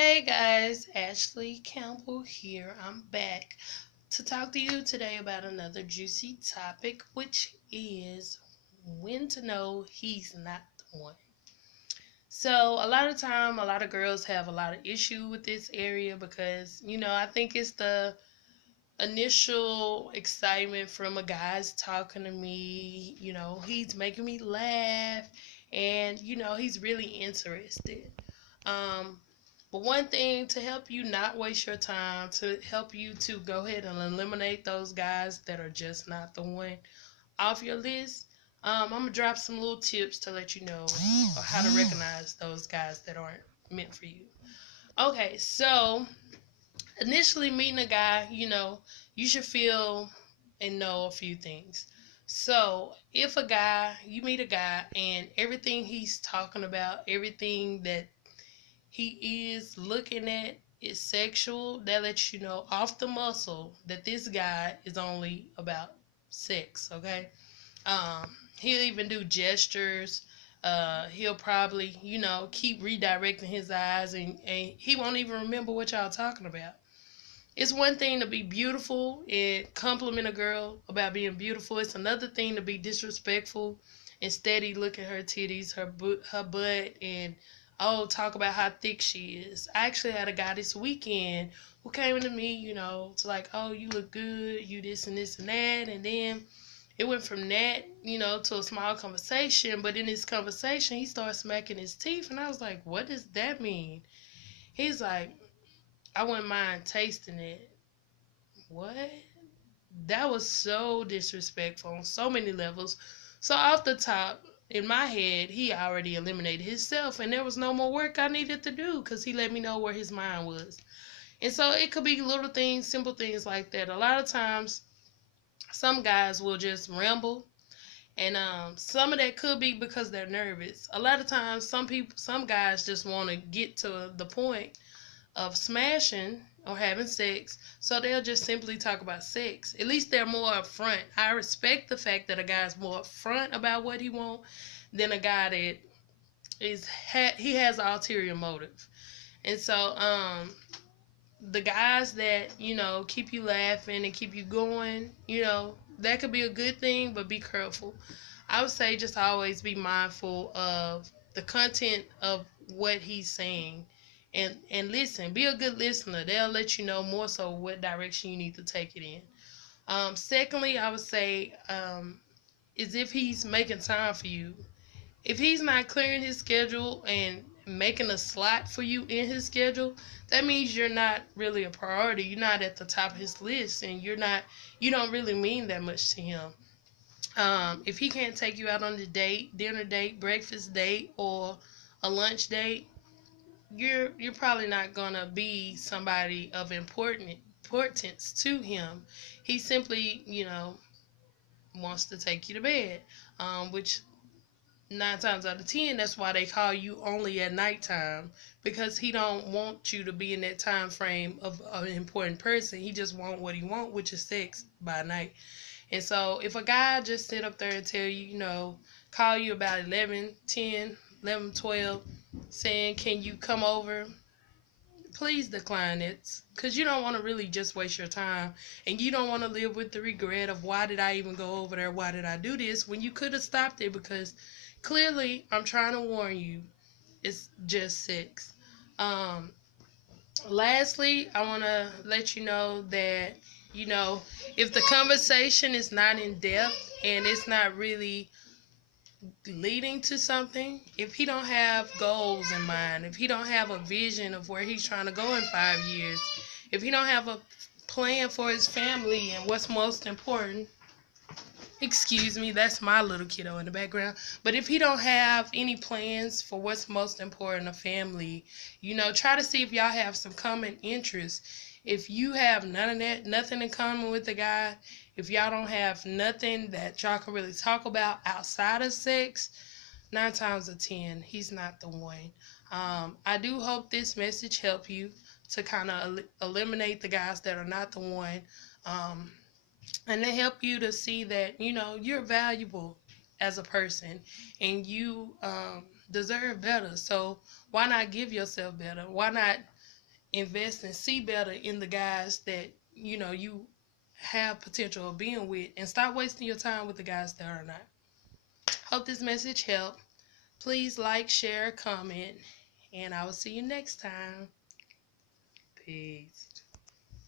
Hey guys, Ashley Campbell here. I'm back to talk to you today about another juicy topic, which is when to know he's not the one. So, a lot of time, a lot of girls have a lot of issue with this area because, I think it's the initial excitement from a guy's talking to me, he's making me laugh and, he's really interested. Um, but one thing to help you not waste your time, to help you to go ahead and eliminate those guys that are just not the one off your list, I'm gonna drop some little tips to let you know how to recognize those guys that aren't meant for you. Okay, so initially meeting a guy, you should feel and know a few things. So, if you meet a guy and everything he's talking about, everything that he is looking at is sexual, that lets you know off the muscle that this guy is only about sex, okay? He'll even do gestures. He'll probably, keep redirecting his eyes and he won't even remember what y'all talking about. It's one thing to be beautiful and compliment a girl about being beautiful. It's another thing to be disrespectful and steady look at her titties, her butt, and talk about how thick she is. I actually had a guy this weekend who came to me, to like, oh, you look good, you this and this and that, and then it went from that, to a small conversation. But in this conversation, he started smacking his teeth, and I was like, what does that mean? He's like, I wouldn't mind tasting it. What? That was so disrespectful on so many levels. So off the top, in my head, he already eliminated himself, and there was no more work I needed to do because he let me know where his mind was. And so it could be little things, simple things like that. A lot of times, some guys will just ramble, and some of that could be because they're nervous. A lot of times, some guys just want to get to the point of smashing or having sex, so they'll just simply talk about sex. At least they're more upfront. I respect the fact that a guy's more upfront about what he wants than a guy that he has an ulterior motive. And so the guys that keep you laughing and keep you going, that could be a good thing, but be careful. I would say just always be mindful of the content of what he's saying, and listen. Be a good listener. They'll let you know more so what direction you need to take it in. Secondly, I would say is if he's making time for you. If he's not clearing his schedule and making a slot for you in his schedule, that means you're not really a priority. You're not at the top of his list, and you don't really mean that much to him. If he can't take you out on a date, dinner date, breakfast date, or a lunch date, you're probably not gonna be somebody of importance to him. He simply, wants to take you to bed, which 9 times out of 10, that's why they call you only at nighttime, because he don't want you to be in that time frame of an important person. He just want what he want, which is sex by night. And so if a guy just sit up there and tell you, call you about 11, 10, 11, 12, saying, can you come over? Please decline it, because you don't want to really just waste your time, and you don't want to live with the regret of why did I even go over there, why did I do this, when you could have stopped it, because clearly I'm trying to warn you, it's just sex. um Lastly, I want to let you know that, if the conversation is not in depth and it's not really leading to something, if he don't have goals in mind, if he don't have a vision of where he's trying to go in 5 years, if he don't have a plan for his family and what's most important, excuse me, that's my little kiddo in the background. But if he don't have any plans for what's most important, a family, try to see if y'all have some common interests. If you have none of that, nothing in common with the guy, if y'all don't have nothing that y'all can really talk about outside of sex, 9 times out of 10, he's not the one. I do hope this message help you to kind of eliminate the guys that are not the one. And they help you to see that you're valuable as a person, and you deserve better. So why not give yourself better? Why not invest and see better in the guys that you have potential of being with, and stop wasting your time with the guys that are not. Hope this message helped. Please like, share, comment, and I will see you next time. Peace.